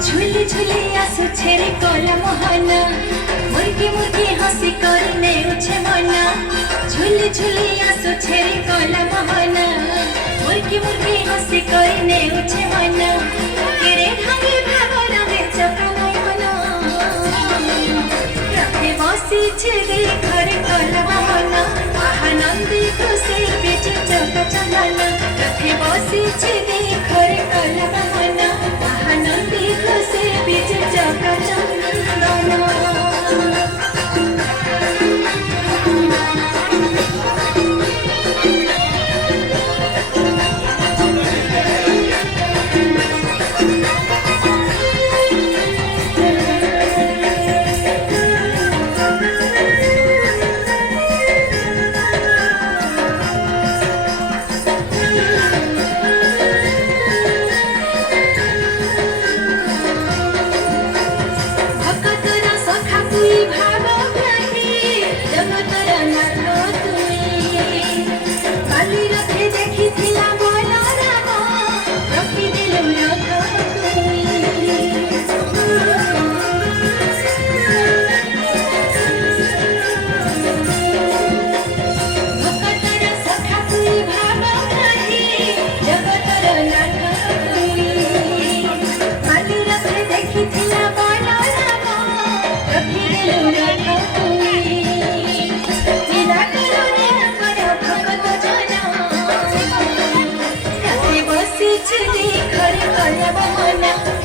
झुली झुली आसु छेरे कोला मोहना मुर्गी मुर्गी हंसी करने उछे मना झुली झुली आसु छेरे कोला मोहना मुर्गी मुर्गी हंसी करने उछे मना केरे ढांगे भावना में चपना मना रखे बसी छेरे घरे कोला मोहना आनंदी खुशी बीच चौक चंदना रखे बसी छेरे घरे कोला मोहना आनंदी खुशी बीच चौक चंदना घरे कोला मोहना